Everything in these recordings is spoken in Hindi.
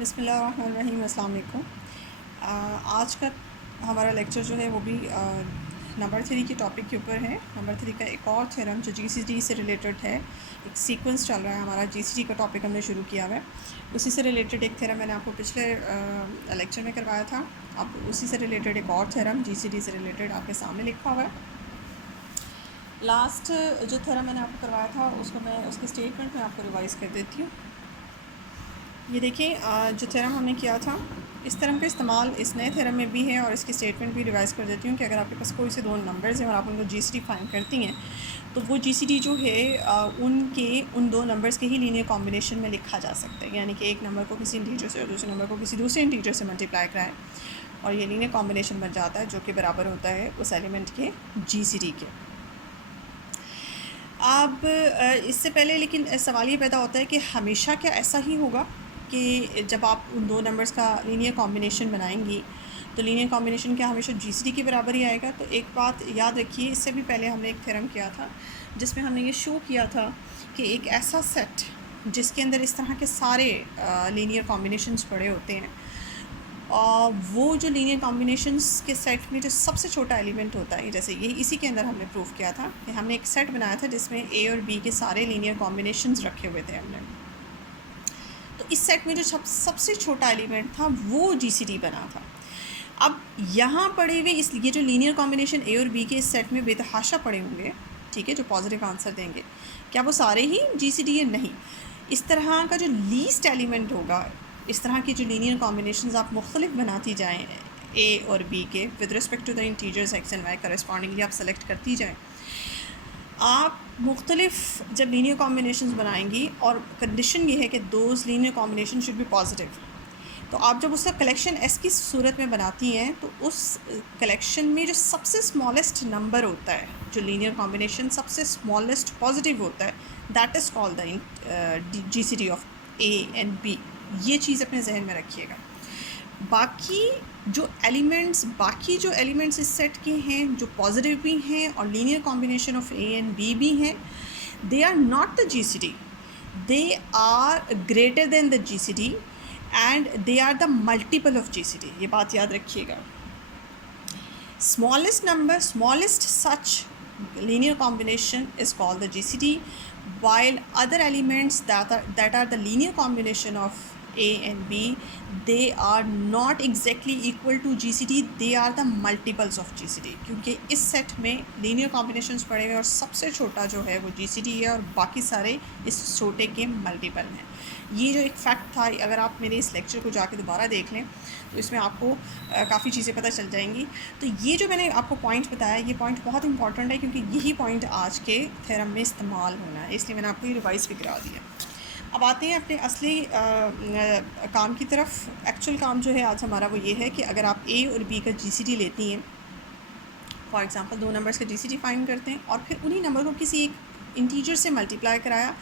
बिस्मिल्लाहिर्रहमानिर्रहीम, अस्सलाम वालेकुम। आज का हमारा लेक्चर जो है वो भी नंबर 3 के टॉपिक के ऊपर है। नंबर 3 का एक और थ्योरम जो जीसीडी से रिलेटेड है। एक सीक्वेंस चल रहा है हमारा, जीसीडी का टॉपिक हमने शुरू किया हुआ है। उसी से रिलेटेड एक थ्योरम मैंने आपको पिछले लेक्चर में करवाया था। अब उसी से रिलेटेड एक और थ्योरम जीसीडी से रिलेटेड आपके सामने लिखा हुआ है। लास्ट जो थ्योरम मैंने आपको करवाया था उसको मैं उसके स्टेटमेंट में आपको रिवाइज़ कर देती हूँ। ये देखिए, जो थ्योरम हमने किया था इस थ्योरम का इस्तेमाल इस नए थ्योरम में भी है और इसकी स्टेटमेंट भी रिवाइज़ कर देती हूँ कि अगर आपके पास कोई से दो नंबर्स हैं और आप उनको जीसीडी फाइंड करती हैं तो वो जीसीडी जो है उनके उन दो नंबर्स के ही लीनियर कॉम्बिनेशन में लिखा जा सकता है। यानी कि एक नंबर को किसी इंटीजर से और दूसरे नंबर को किसी दूसरे इंटीजर से मल्टीप्लाई कराएं और ये लीनियर कॉम्बिनेशन बन जाता है जो कि बराबर होता है उस एलिमेंट के जीसीडी के। अब इससे पहले लेकिन सवाल ये पैदा होता है कि हमेशा क्या ऐसा ही होगा कि जब आप उन दो नंबर्स का लीनियर कॉम्बिनेशन बनाएंगी तो लीनियर कॉम्बिनेशन क्या हमेशा जीसीडी के बराबर ही आएगा? तो एक बात याद रखिए, इससे भी पहले हमने एक थ्योरम किया था जिसमें हमने ये शो किया था कि एक ऐसा सेट जिसके अंदर इस तरह के सारे लीनियर कॉम्बिनेशंस पड़े होते हैं, वो जो लीनियर कॉम्बिनेशंस के सेट में जो सबसे छोटा एलिमेंट होता है, जैसे ये इसी के अंदर हमने प्रूव किया था कि हमने एक सेट बनाया था जिसमें ए और बी के सारे लीनियर कॉम्बिनेशंस रखे हुए थे हमने। तो इस सेट में जो सबसे छोटा एलिमेंट था वो जीसीडी बना था। अब यहाँ पड़े हुए ये जो लीनियर कॉम्बिनेशन ए और बी के इस सेट में बेतहाशा पड़े होंगे, ठीक है, जो पॉजिटिव आंसर देंगे, क्या वो सारे ही जीसीडी है? नहीं। इस तरह का जो लीस्ट एलिमेंट होगा, इस तरह की जो लीनियर कॉम्बिनेशंस आप मुख्तलिफ बनाती जाएँ ए और बी के with respect to the integers x and y, correspondingly आप सेलेक्ट करती जाएँ। आप मुख्तलिफ जब लीनियर कॉम्बिनेशंस बनाएंगी और कंडीशन ये है कि those linear combination should be positive, तो आप जब उसका कलेक्शन एस की सूरत में बनाती हैं तो उस कलेक्शन में जो सबसे स्मॉलेस्ट नंबर होता है, जो लीनियर कॉम्बिनेशन सबसे स्मॉलेस्ट पॉजिटिव होता है, that is called the GCD of A and B. ये चीज़ अपने जहन में रखिएगा। बाकी जो एलिमेंट्स इस सेट के हैं जो पॉजिटिव भी हैं और linear combination of A and B भी हैं, they are not the GCD, they are greater than the GCD and they are the multiple of GCD. ये बात याद रखिएगा। Smallest such linear combination is called the GCD, while other elements that are the linear combination of A and B, they are not exactly equal to GCD, they are the multiples of GCD, क्योंकि इस सेट में linear combinations पड़े हुए और सबसे छोटा जो है वो GCD है और बाकी सारे इस छोटे के मल्टीपल हैं। ये जो एक फैक्ट था, अगर आप मेरे इस लेक्चर को जाके दोबारा देख लें तो इसमें आपको काफ़ी चीज़ें पता चल जाएंगी। तो ये जो मैंने आपको पॉइंट बताया, ये पॉइंट बहुत इंपॉर्टेंट है क्योंकि यही पॉइंट आज के थ्योरम में इस्तेमाल होना है, इसलिए मैंने आपको ये रिवाइज़ भी करा दिया। अब आते हैं अपने असली काम की तरफ। एक्चुअल काम जो है आज हमारा वो ये है कि अगर आप ए और बी का जीसीडी लेती हैं, फॉर एग्ज़ाम्पल दो नंबर्स का जीसीडी फाइंड करते हैं और फिर उन्हीं नंबर को किसी एक इंटीजर से मल्टीप्लाई कराया,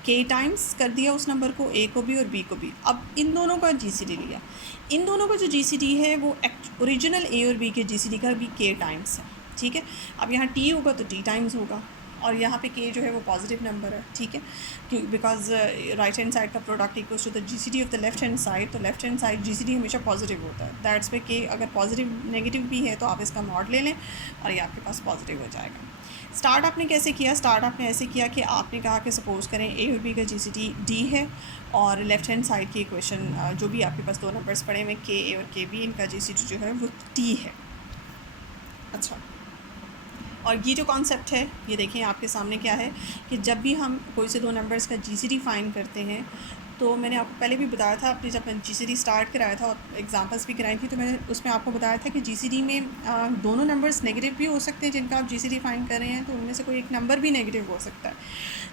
के टाइम्स कर दिया उस नंबर को, ए को भी और बी को भी। अब इन दोनों का जीसीडी लिया, इन दोनों का जो जीसीडी है वो ओरिजिनल ए और बी के जीसीडी का भी के टाइम्स है, ठीक है। अब यहाँ टी होगा तो टी टाइम्स होगा और यहाँ पे के जो है वो पॉजिटिव नंबर है, ठीक है, बिकॉज राइट हैंड साइड का product equals to the GCD of the left hand side, तो लेफ्ट हैंड साइड जीसीडी हमेशा पॉजिटिव होता है। दैट्स पे के अगर पॉजिटिव नेगेटिव भी है तो आप इसका मॉड ले लें और ये आपके पास पॉजिटिव हो जाएगा। स्टार्ट आपने कैसे किया? स्टार्ट आपने ऐसे किया कि आपने कहा कि सपोज़ करें ए और बी का जीसीडी डी है और लेफ़्ट हैंड साइड की इक्वेशन जो भी आपके पास दो नंबर्स पड़े हुए के ए और के बी, इनका जीसीडी जो है वो टी है। अच्छा, और ये जो कॉन्सेप्ट है ये देखें आपके सामने क्या है कि जब भी हम कोई से दो नंबर्स का जीसीडी फाइंड करते हैं तो मैंने आपको पहले भी बताया था, अपनी जब मैंने जीसीडी स्टार्ट कराया था और एग्जांपल्स भी कराई थी तो मैंने उसमें आपको बताया था कि जीसीडी में दोनों नंबर्स नेगेटिव भी हो सकते हैं जिनका आप जीसीडी फाइंड कर रहे हैं, तो उनमें से कोई एक नंबर भी नेगेटिव हो सकता है।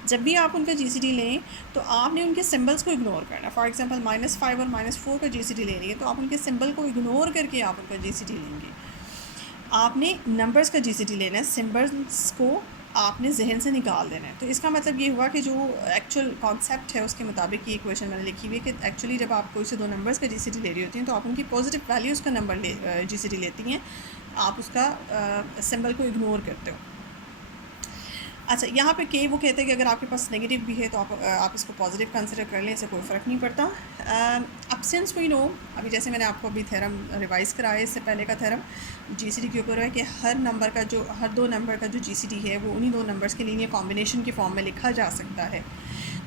जब भी आप उनका जीसीडी लें तो आपने उनके सिंबल्स को इग्नोर करना। फॉर एग्जांपल -5 और -4 का जीसीडी ले रही है तो आप उनके सिंबल को इग्नोर करके आप उनका जीसीडी लेंगे। आपने नंबर्स का जीसीडी लेना है, सिंबल्स को आपने जहन से निकाल देना है। तो इसका मतलब ये हुआ कि जो एक्चुअल कॉन्सेप्ट है उसके मुताबिक ये इक्वेशन मैंने लिखी हुई है कि एक्चुअली जब आप कोई से दो नंबर्स का जीसीडी ले रही होती हैं तो आप उनकी पॉजिटिव वैल्यूज़ का नंबर जीसीडी लेती हैं, आप उसका सिंबल को इग्नोर करते हो। अच्छा, यहाँ पे के वो कहते हैं कि अगर आपके पास नेगेटिव भी है तो आप इसको पॉजिटिव कंसिडर कर लें, इससे कोई फ़र्क नहीं पड़ता। अब सिंस वी नो, अभी जैसे मैंने आपको अभी थ्योरम रिवाइज़ कराया, इससे पहले का थ्योरम जीसीडी के ऊपर है कि हर दो नंबर का जो जीसीडी है वो उन्हीं दो नंबर्स के लीनियर कॉम्बिनेशन की फॉर्म में लिखा जा सकता है।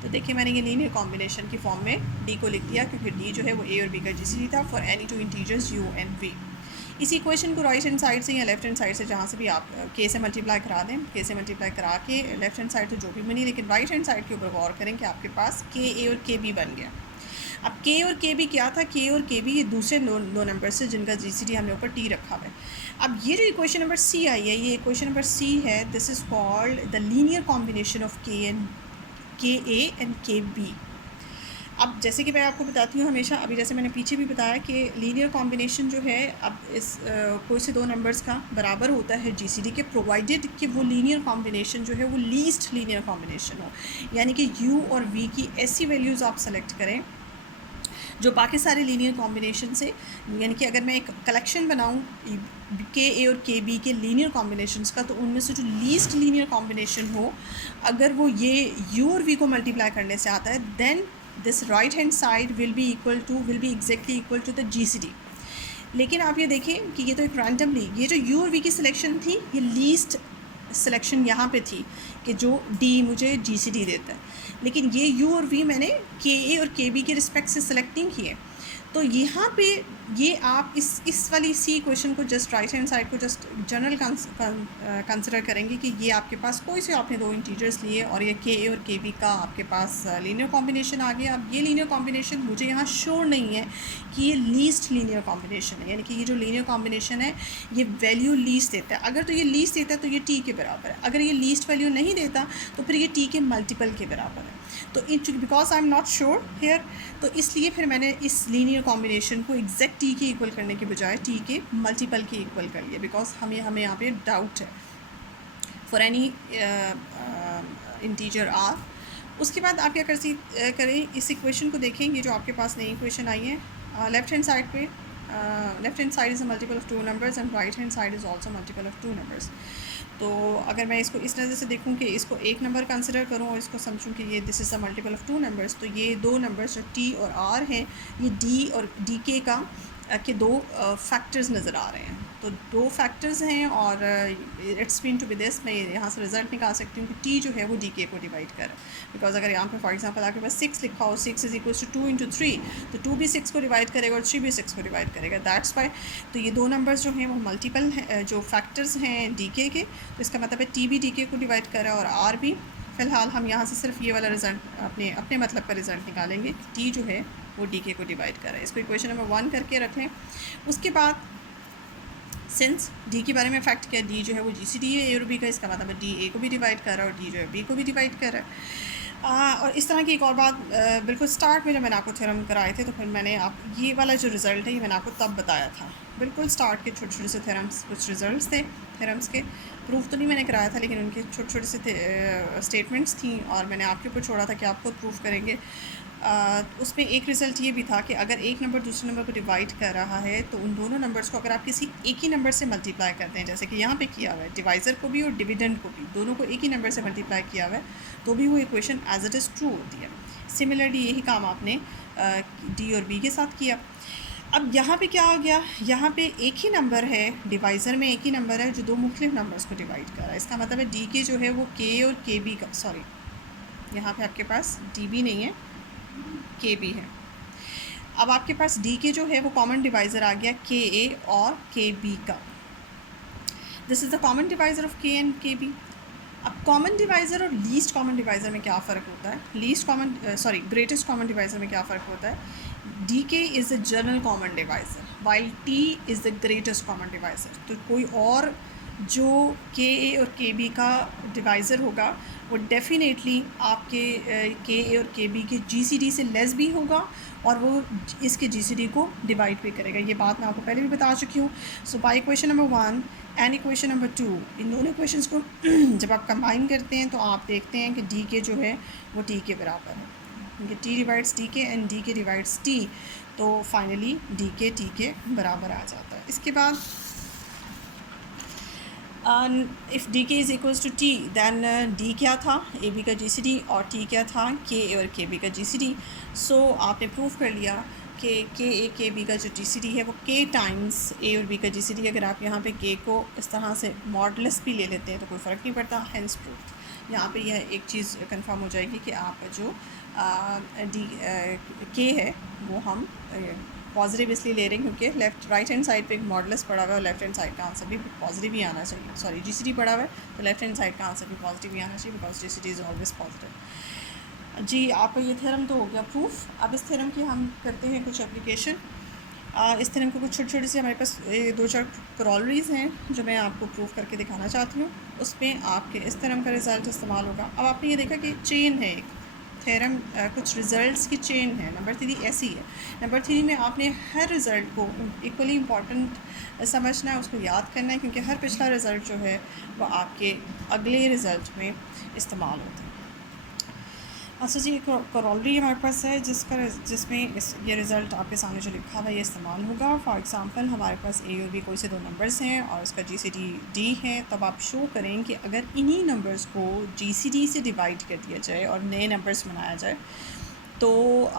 तो देखिए मैंने ये लीनियर कॉम्बिनेशन की फॉर्म में डी को लिख दिया, क्योंकि डी जो है वो ए और बी का जीसीडी था for any two integers u and v. इसी इक्वेशन को राइट हैंड साइड से या लेफ्ट हैंड साइड से, जहाँ से भी आप के से मल्टीप्लाई करा दें, के से मल्टीप्लाई करा के लेफ्ट हैंड साइड तो जो भी बनी, लेकिन राइट हैंड साइड के ऊपर गौर करें कि आपके पास के ए और के बी बन गया। अब के और के बी क्या था? के और के बी ये दूसरे दो नंबर से जिनका जीसीडी हमने ऊपर टी रखा हुआ है। अब ये जो इक्वेशन नंबर सी आई है, ये इक्वेशन नंबर सी है, this is called the linear combination of के ए एंड के बी। अब जैसे कि मैं आपको बताती हूँ हमेशा, अभी जैसे मैंने पीछे भी बताया कि लीनियर कॉम्बिनेशन जो है, अब इस कोई से दो नंबर्स का बराबर होता है जीसीडी के, प्रोवाइडेड कि वो लीनियर कॉम्बिनेशन जो है वो लीस्ट लीनियर कॉम्बिनेशन हो, यानी कि यू और वी की ऐसी वैल्यूज़ आप सेलेक्ट करें जो बाकी सारे लीनियर कॉम्बिनेशन से, यानी कि अगर मैं एक कलेक्शन बनाऊँ के ए और के बी के लीनियर कॉम्बिनेशंस का, तो उनमें से जो लीस्ट लीनियर कॉम्बिनेशन हो, अगर वो ये यू और वी को मल्टीप्लाई करने से आता है, then this right hand side will be exactly equal to the GCD. लेकिन आप ये देखें कि ये तो एक रैंडमली, ये जो यू और वी की सिलेक्शन थी, ये लीस्ट सिलेक्शन यहाँ पे थी कि जो डी मुझे जीसीडी देता है, लेकिन ये यू और वी मैंने के ए और के बी के रिस्पेक्ट से सिलेक्ट नहीं किए। तो यहाँ पे ये आप इस वाली सी क्वेश्चन को जस्ट राइट हैंड साइड को जस्ट जनरल कंसिडर करेंगे कि ये आपके पास कोई से आपने दो इंटीजर्स लिए और ये के ए और के बी का आपके पास लीनियर कॉम्बिनेशन आ गया। अब ये लीनियर कॉम्बिनेशन मुझे यहाँ श्योर नहीं है कि ये लीस्ट लीनियर कॉम्बिनेशन है, यानी कि ये जो लीनियर कॉम्बिनेशन है ये वैल्यू लीस्ट देता है। अगर तो ये लीस्ट देता है तो ये टी के बराबर है, अगर ये लीस्ट वैल्यू नहीं देता तो फिर ये टी के मल्टीपल के बराबर है। तो because I am not sure here, तो इसलिए फिर मैंने इस लीनियर कॉम्बिनेशन को एग्जैक्ट टी के इक्वल करने के बजाय टी के मल्टीपल के इक्वल कर लिया, बिकॉज हमें यहाँ पे डाउट है फॉर एनी इंटीजर आर। उसके बाद आप क्या करें, इस इक्वेशन को देखें, ये जो आपके पास नई इक्वेशन आई है, लेफ्ट हैंड साइड पे left hand side is a multiple of two numbers and right hand side is also multiple of two numbers. तो अगर मैं इसको इस नज़र से देखूं कि इसको एक नंबर कंसिडर करूं और इसको समझूं कि ये this is a multiple of two numbers, तो ये दो नंबर्स जो टी और आर हैं, ये डी और डी के का के दो फैक्टर्स नज़र आ रहे हैं। तो दो फैक्टर्स हैं और it's been to be this, मैं यहाँ से रिजल्ट निकाल सकती हूँ कि टी जो है वो डी के को डिवाइड करे, बिकॉज अगर यहाँ पे फॉर एग्जांपल आपके पास 6 लिखा हो, 6 इज इक्वल टू 2 इंटू 3, तो 2 भी 6 को डिवाइड करेगा और 3 भी 6 को डिवाइड करेगा, दैट्स वाई। तो ये दो नंबर्स जो हैं वो मल्टीपल हैं, जो फैक्टर्स हैं डी के, तो इसका मतलब है टी भी डी के को डिवाइड करे और आर भी। फ़िलहाल हम यहाँ से सिर्फ ये वाला रिजल्ट अपने मतलब का रिज़ल्ट निकालेंगे, टी जो है वो डी के को डिवाइड कर रहा है। इसको इक्वेशन नंबर 1 करके रख लें। उसके बाद सिंस डी के बारे में फैक्ट किया, डी जो है वो जीसीडी है ए और बी का, इसका मतलब है डी ए को भी डिवाइड कर रहा है और डी जो है बी को भी डिवाइड कर रहा है। और इस तरह की एक और बात, बिल्कुल स्टार्ट में जब मैंने आपको थ्योरम कराए थे तो फिर मैंने ये वाला जो रिज़ल्ट है ये मैंने आपको तब बताया था, बिल्कुल स्टार्ट के छोटे छोटे से थ्योरम्स, कुछ रिजल्ट्स थे थ्योरम्स के, प्रूफ तो नहीं मैंने कराया था लेकिन उनके छोटे छोटे से स्टेटमेंट्स थी और मैंने आपके ऊपर छोड़ा था कि आप खुद प्रूफ करेंगे। उसमें एक रिज़ल्ट ये भी था कि अगर एक नंबर दूसरे नंबर को डिवाइड कर रहा है तो उन दोनों नंबर्स को अगर आप किसी एक ही नंबर से मल्टीप्लाई करते हैं, जैसे कि यहाँ पे किया हुआ है, डिवाइज़र को भी और डिविडेंड को भी, दोनों को एक ही नंबर से मल्टीप्लाई किया हुआ है, तो भी वो equation as it is true होती है। सिमिलरली यही काम आपने डी और बी के साथ किया। अब यहाँ पे क्या आ गया, यहाँ पे एक ही नंबर है, डिवाइज़र में एक ही नंबर है जो दो मुख्तलिफ नंबर्स को डिवाइड कर रहा है। इसका मतलब है डी के जो है वो के और के बी का, सॉरी यहाँ पे आपके पास डी बी नहीं है, के बी है। अब आपके पास डी के जो है वो कॉमन डिवाइज़र आ गया के ए और के बी का। This is the common divisor of के एंड के बी। अब कॉमन डिवाइज़र और लीस्ट कॉमन डिवाइज़र में क्या फ़र्क होता है, ग्रेटेस्ट कॉमन डिवाइज़र में क्या फ़र्क होता है। D K is the general common divisor while T is the greatest common divisor. तो कोई और जो के ए और के बी का डिवाइज़र होगा वो डेफिनेटली आपके के ए और के बी के जीसीडी से लेस भी होगा और वो इसके जीसीडी को डिवाइड भी करेगा। ये बात मैं आपको पहले भी बता चुकी हूँ। So by equation number 1 and equation number 2, इन दोनों इक्वेशंस को जब आप कंबाइन करते हैं तो आप देखते हैं कि डी के जो है वो टी के बराबर है, क्योंकि T divides D K and D K divides T, तो फाइनली डी के टी के बराबर आ जाता है। इसके बाद if D K is equals to T then D क्या था, ए बी का जी सी डी, और टी क्या था, के और के बी का जी सी डी. सो आपने प्रूव कर लिया कि के ए के बी का जो जी सी डी है वो के टाइम्स ए और बी का जी सी डी. अगर आप यहाँ पे के को इस तरह से मॉडलेस भी ले लेते हैं तो कोई फ़र्क नहीं पड़ता. हैंस प्रूफ यहाँ पे यह एक चीज़ कंफर्म हो जाएगी कि आपका जो डी के है वो हम पॉजिटिव इसलिए ले रहे हैं क्योंकि लेफ्ट राइट हैंड साइड पे एक मॉडल्स पड़ा हुआ है और लेफ्ट हैंड साइड का आंसर भी पॉजिटिव ही आना चाहिए. सॉरी जीसीडी पड़ा हुआ है तो लेफ्ट हैंड साइड का आंसर भी पॉजिटिव ही आना चाहिए because GCD is always positive. जी आपका ये थ्योरम तो हो गया प्रूफ. अब इस थ्योरम की हम करते हैं कुछ एप्लीकेशन. इस थ्योरम को कुछ छोटी छोटी सी हमारे पास 2-4 करोलरीज हैं जो मैं आपको प्रूफ करके दिखाना चाहती हूँ. उसमें आपके इस थ्योरम का रिज़ल्ट इस्तेमाल होगा. अब आपने ये देखा कि चेन है एक थ्योरम, कुछ रिज़ल्ट्स की चेन है. नंबर 3 ऐसी है. नंबर 3 में आपने हर रिज़ल्ट को इक्वली इम्पॉर्टेंट समझना है, उसको याद करना है क्योंकि हर पिछला रिज़ल्ट जो है वो आपके अगले रिज़ल्ट में इस्तेमाल होता है. अच्छा जी, एक करोलरी हमारे पास है जिसमें ये रिज़ल्ट आपके सामने जो लिखा हुआ है ये इस्तेमाल होगा. फॉर एग्ज़ाम्पल हमारे पास ए और बी कोई से 2 नंबर्स हैं और उसका जीसीडी डी है. तब आप शो करें कि अगर इन्हीं नंबर्स को जीसीडी से डिवाइड कर दिया जाए और नए नंबर्स बनाया जाए तो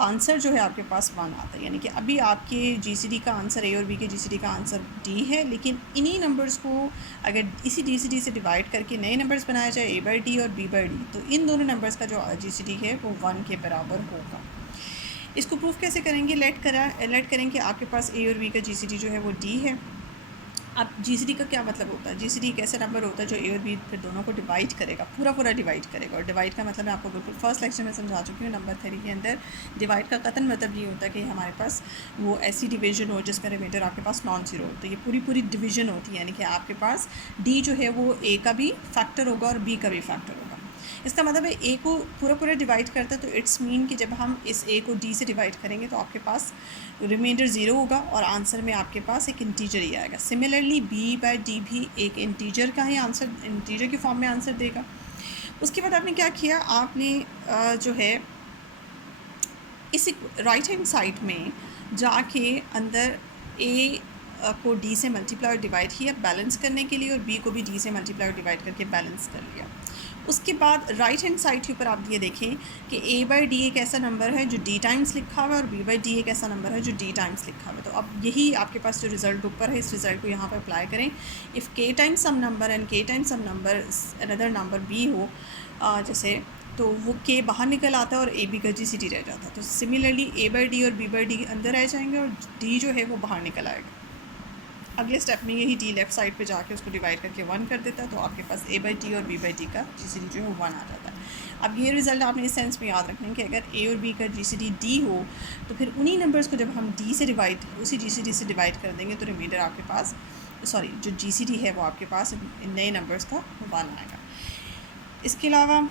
आंसर जो है आपके पास 1 आता है. यानी कि अभी आपके जीसीडी का आंसर ए और बी के जीसीडी का आंसर डी है, लेकिन इन्हीं नंबर्स को अगर इसी जीसीडी से डिवाइड करके नए नंबर्स बनाया जाए ए बाई डी और बी बाई डी तो इन दोनों नंबर्स का जो जीसीडी है वो 1 के बराबर होगा. इसको प्रूफ कैसे करेंगे? लेट करें कि आपके पास ए और बी का जीसीडी जो है वो डी है. अब जीसीडी का क्या मतलब होता है? जीसीडी एक ऐसा नंबर होता है जो ए और बी फिर दोनों को डिवाइड करेगा, पूरा डिवाइड करेगा. और डिवाइड का मतलब मैं आपको बिल्कुल फर्स्ट लेक्चर में समझा चुकी हूँ. नंबर 3 के अंदर डिवाइड का कतन मतलब ये होता है कि हमारे पास वो ऐसी डिवीजन हो जिसका रिमाइंडर आपके पास नॉन ज़ीरो हो. तो ये पूरी डिवीजन होती है, यानी कि आपके पास डी जो है वो ए का भी फैक्टर होगा और बी का भी फैक्टर होगा. इसका मतलब है ए को पूरा डिवाइड करता है तो इट्स मीन कि जब हम इस ए को डी से डिवाइड करेंगे तो आपके पास रिमाइंडर ज़ीरो होगा और आंसर में आपके पास एक इंटीजर ही आएगा. सिमिलरली बी बाई डी भी एक इंटीजर का ही आंसर, इंटीजर के फॉर्म में आंसर देगा. उसके बाद आपने क्या किया, आपने जो है इस राइट हैंड साइड में जाके अंदर ए को डी से मल्टीप्लाई और डिवाइड किया बैलेंस करने के लिए और बी को भी डी से मल्टीप्लाई और डिवाइड करके बैलेंस कर लिया. उसके बाद राइट हैंड साइड के ऊपर आप ये देखें कि ए बाई डी एक ऐसा नंबर है जो डी टाइम्स लिखा हुआ है और बी बाई डी एक ऐसा नंबर है जो डी टाइम्स लिखा हुआ है. तो अब यही आपके पास जो रिज़ल्ट ऊपर है इस रिज़ल्ट को यहाँ पर अप्लाई करें. इफ़ के टाइम्स सम नंबर एंड के टाइम्स सम नंबर अनदर नंबर बी हो जैसे, तो वो के बाहर निकल आता है और ए बी का जी सी डी रह जाता है. तो सिमिलरली ए बाई डी और बी बाई डी अंदर रह जाएंगे और डी जो है वो बाहर निकल आएगा. अगले स्टेप में यही डी लेफ़्ट साइड पे जाके उसको डिवाइड करके 1 कर देता है तो आपके पास ए बाई डी और बी बाई डी का जीसीडी जो है 1 आ जाता है. अब ये रिज़ल्ट आपने इस सेंस में याद रखना है कि अगर ए और बी का जीसीडी डी हो तो फिर उन्हीं नंबर्स को जब हम डी से डिवाइड उसी जीसीडी से डिवाइड कर देंगे तो रिमाइंडर आपके पास जो जीसीडी है वो आपके पास इन नए नंबर्स का 1 आएगा. इसके अलावा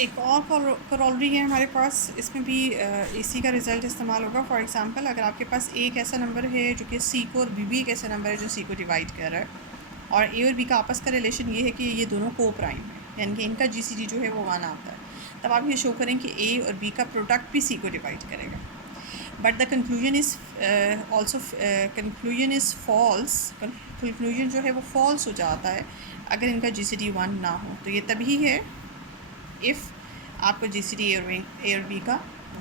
एक और करोलरी है हमारे पास, इसमें भी इसी का रिज़ल्ट इस्तेमाल होगा. फॉर एग्ज़ाम्पल अगर आपके पास एक ऐसा नंबर है जो कि सी को और बी भी एक ऐसा नंबर है जो सी को डिवाइड कर रहा है और ए और बी का आपस का रिलेशन ये है कि ये दोनों को प्राइम है, यानी कि इनका जीसीडी जो है वो 1 आता है. तब आप ये शो करें कि ए और बी का प्रोडक्ट भी सी को डिवाइड करेगा. But the conclusion is false. Conclusion जो है वो फॉल्स हो जाता है अगर इनका जीसीडी 1 ना हो. तो ये तभी है इफ़ आपको जीसीडी ए और बी का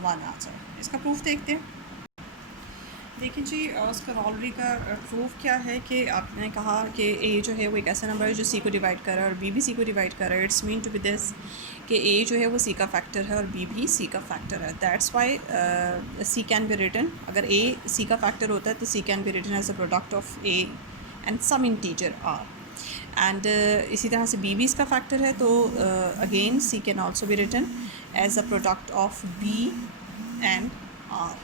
1 आ जाए. इसका प्रूफ देखते हैं. देखिए जी, उसका करोलरी का प्रूफ क्या है कि आपने कहा कि ए जो है वो एक ऐसा नंबर है जो सी को डिवाइड कर रहा है और बी भी सी को डिवाइड कर रहा है. It's mean to be this कि ए जो है वो सी का फैक्टर है और बी भी सी का फैक्टर है. That's why C can be written, अगर ए सी का फैक्टर होता है तो C can be written as a product of A and some integer R. And इसी तरह से बी भी इसका फैक्टर है तो again C can also be written as a product of B and R.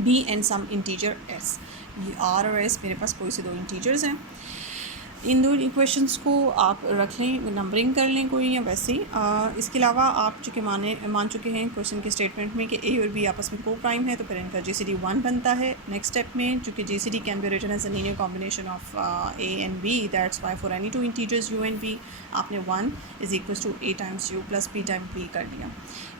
B and some integer S. ये आर और एस मेरे पास कोई से 2 इंटीजर्स हैं. इन 2 इक्वेशंस को आप रख लें, नंबरिंग कर लें कोई या वैसे ही. इसके अलावा आप चूँकि मान चुके हैं क्वेश्चन के स्टेटमेंट में कि ए और बी आपस में को प्राइम है तो फिर इनका जीसीडी 1 बनता है. नेक्स्ट स्टेप में चूँकि GCD can be written as a linear combination of A and B, that's why for any 2 integers u and B आपने 1 is equals to A times u plus B time B कर दिया.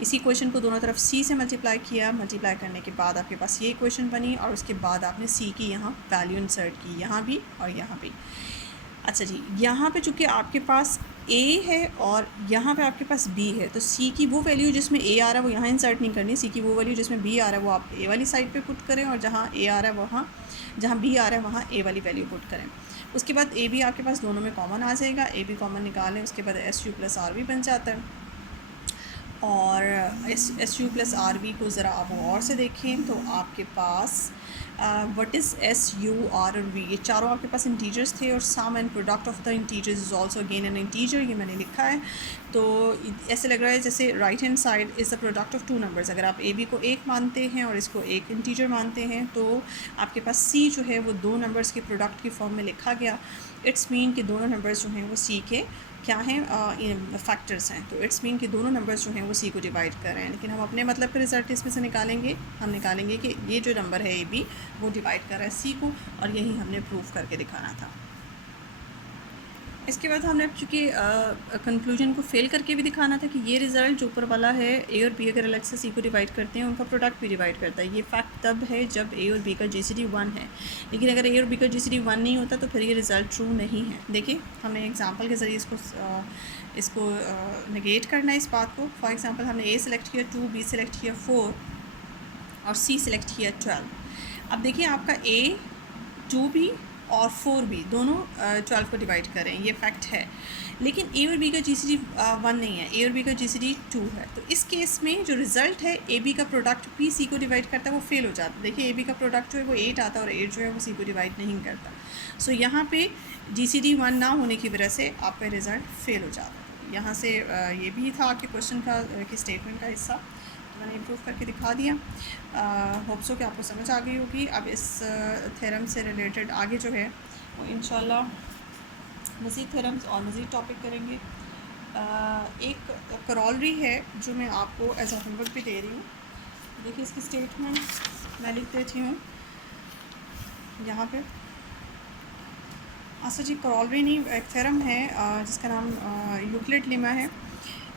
इसी क्वेश्चन को दोनों तरफ सी से मल्टीप्लाई किया. मल्टीप्लाई करने के बाद आपके पास ये इक्वेशन बनी और उसके बाद आपने सी की यहाँ वैल्यू इंसर्ट की, यहाँ भी और यहाँ भी. अच्छा जी, यहाँ पे चूँकि आपके पास ए है और यहाँ पे आपके पास बी है, तो सी की वो वैल्यू जिसमें ए आ रहा है वो यहाँ इंसर्ट नहीं करनी, सी की वो वैल्यू जिसमें बी आ रहा है वो आप ए वाली साइड पे पुट करें, और जहाँ ए आ रहा है वहाँ, जहाँ बी आ रहा है वहाँ ए वाली वैल्यू पुट करें। उसके बाद ए बी आपके पास दोनों में कॉमन आ जाएगा, ए बी कॉमन निकालें, उसके बाद S U plus R B बन जाता है। और S U plus R B को ज़रा आप और से देखें तो आपके पास what is S U R और वी, ये चारों आपके पास इंटीजर्स थे, और sum and product of the integers is also again an integer, ये मैंने लिखा है। तो ऐसे लग रहा है जैसे right hand side is the product of two numbers. अगर आप ए बी को एक मानते हैं और इसको एक इंटीजर मानते हैं तो आपके पास सी जो है वो दो नंबर्स के प्रोडक्ट की फॉर्म में लिखा गया। इट्स मीन कि दोनों नंबर्स जो हैं वो सी के क्या हैं, फैक्टर्स हैं। तो इट्स मीन कि दोनों नंबर्स जो हैं वो सी को डिवाइड कर रहे हैं, लेकिन हम अपने मतलब का रिजल्ट इसमें से निकालेंगे। हम निकालेंगे कि ये जो नंबर है ए बी वो डिवाइड कर रहा है सी को, और यही हमने प्रूव करके दिखाना था। इसके बाद हमने चूँकि कंक्लूजन को फेल करके भी दिखाना था कि ये रिज़ल्ट जो ऊपर वाला है, ए और बी अगर अलग से सी को डिवाइड करते हैं उनका प्रोडक्ट भी डिवाइड करता है। ये फैक्ट तब है जब ए और बी का जीसीडी 1 है, लेकिन अगर ए और बी का जीसीडी 1 नहीं होता तो फिर ये रिज़ल्ट ट्रू नहीं है। देखिए हमने एग्जांपल के ज़रिए इसको नेगेट करना है इस बात को। फॉर एग्ज़ाम्पल हमने ए सेलेक्ट किया 2, बी सेलेक्ट किया 4 और सी सेलेक्ट किया 12। अब देखिए आपका ए 2 भी और 4 भी दोनों 12 को डिवाइड करें, ये फैक्ट है, लेकिन ए और बी का जीसीडी 1 नहीं है, ए और बी का जीसीडी 2 है। तो इस केस में जो रिज़ल्ट है ए बी का प्रोडक्ट भी सी को डिवाइड करता है वो फेल हो जाता है। देखिए ए बी का प्रोडक्ट जो है वो 8 आता है और 8 जो है वो सी को डिवाइड नहीं करता। सो यहाँ पे जीसीडी 1 ना होने की वजह से आपका रिज़ल्ट फेल हो जाता है। यहाँ से ये भी था आपके क्वेश्चन का कि स्टेटमेंट का हिस्सा मैंने इम्प्रूव करके दिखा दिया। होप सो कि आपको समझ आ गई होगी। अब इस थ्योरम से रिलेटेड आगे जो है वो इंशाल्लाह मज़ीद थ्योरम्स और मज़ीद टॉपिक करेंगे। एक करोलरी है जो मैं आपको एज अ होमवर्क भी दे रही हूँ। देखिए इसकी स्टेटमेंट मैं लिख देती हूँ यहाँ पे। अच्छा जी, करोलरी नहीं, एक थ्योरम है जिसका नाम यूक्लिड लेमा है।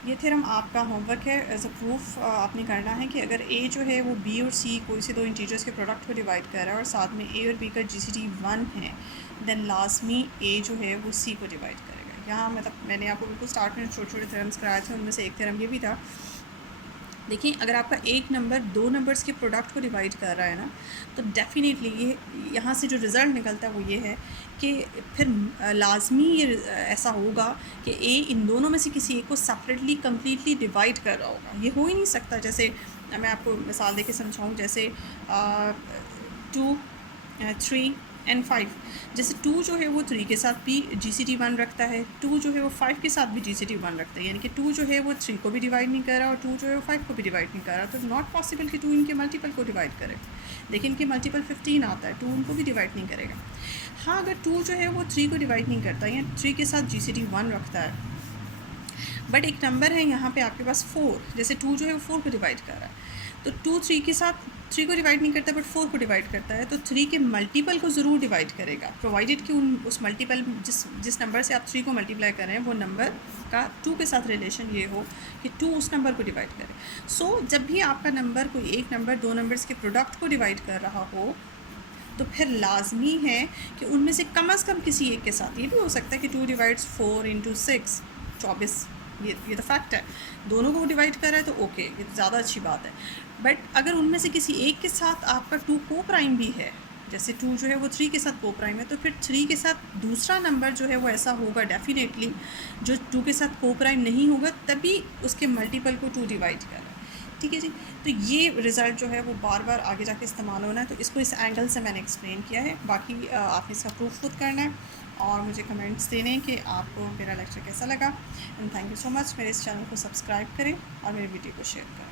ये थ्योरम आपका होमवर्क है। एज अ प्रूफ आपने करना है कि अगर ए जो है वो बी और सी कोई से दो इंटीजर्स के प्रोडक्ट को डिवाइड कर रहा है और साथ में ए और बी का जीसीडी 1 है, देन लाजमी ए जो है वो सी को डिवाइड करेगा। यहाँ मतलब मैंने आपको बिल्कुल स्टार्ट में छोटे छोटे थ्योरम्स कराए थे, उनमें से एक थ्योरम ये भी था। देखिए अगर आपका एक नंबर दो नंबर्स के प्रोडक्ट को डिवाइड कर रहा है ना, तो डेफिनेटली ये यहाँ से जो रिज़ल्ट निकलता है वो ये है कि फिर लाजमी ये ऐसा होगा कि ए इन दोनों में से किसी एक को सेपरेटली कम्प्लीटली डिवाइड कर रहा होगा। ये हो ही नहीं सकता। जैसे मैं आपको मिसाल देके समझाऊँ, जैसे 2, 3 एंड 5। जैसे 2 जो है वो 3 के साथ भी जीसीडी 1 रखता है, 2 जो है वो 5 के साथ भी जीसीडी 1 रखता है, यानी कि 2 जो है वो 3 को भी डिवाइड नहीं कर रहा और 2 जो है वो 5 को भी डिवाइड नहीं कर रहा। तो नॉट पॉसिबल कि 2 इनके मल्टीपल को डिवाइड करे। देखिए इनके मल्टीपल 15 आता है, 2 उनको भी डिवाइड नहीं करेगा। हाँ, अगर 2 जो है वो 3 को डिवाइड नहीं करता या 3 के साथ जीसीडी 1 रखता है, बट एक नंबर है यहाँ पे आपके पास 4, जैसे 2 जो है वो 4 को डिवाइड कर रहा है, तो 2 3 के साथ 3 को डिवाइड नहीं करता बट 4 को डिवाइड करता है, तो 3 के मल्टीपल को ज़रूर डिवाइड करेगा, प्रोवाइडेड कि उस मल्टीपल जिस नंबर से आप 3 को मल्टीप्लाई कर रहे हैं वो नंबर का 2 के साथ रिलेशन ये हो कि 2 उस नंबर को डिवाइड करे। सो जब भी आपका नंबर कोई एक नंबर दो नंबर्स के प्रोडक्ट को डिवाइड कर रहा हो, तो फिर लाजमी है कि उनमें से कम किसी एक के साथ, ये भी हो सकता है कि 2 डिवाइड्स 4 × 6 24, ये तो फैक्ट है, दोनों को डिवाइड कर रहा है तो ओके, ये तो ज़्यादा अच्छी बात है। बट अगर उनमें से किसी एक के साथ आपका 2 को प्राइम भी है, जैसे 2 जो है वो 3 के साथ को प्राइम है, तो फिर 3 के साथ दूसरा नंबर जो है वो ऐसा होगा डेफिनेटली जो 2 के साथ को प्राइम नहीं होगा, तभी उसके मल्टीपल को 2 डिवाइड कर रहा है। ठीक है जी। तो ये रिज़ल्ट जो है वो बार बार आगे जाके इस्तेमाल होना है, तो इसको इस एंगल से मैंने एक्सप्लेन किया है। बाकी आपने इसका प्रूफ खुद करना है और मुझे कमेंट्स देने हैं कि आपको मेरा लेक्चर कैसा लगा। And thank you so much. मेरे इस चैनल को सब्सक्राइब करें और मेरे वीडियो को शेयर करें।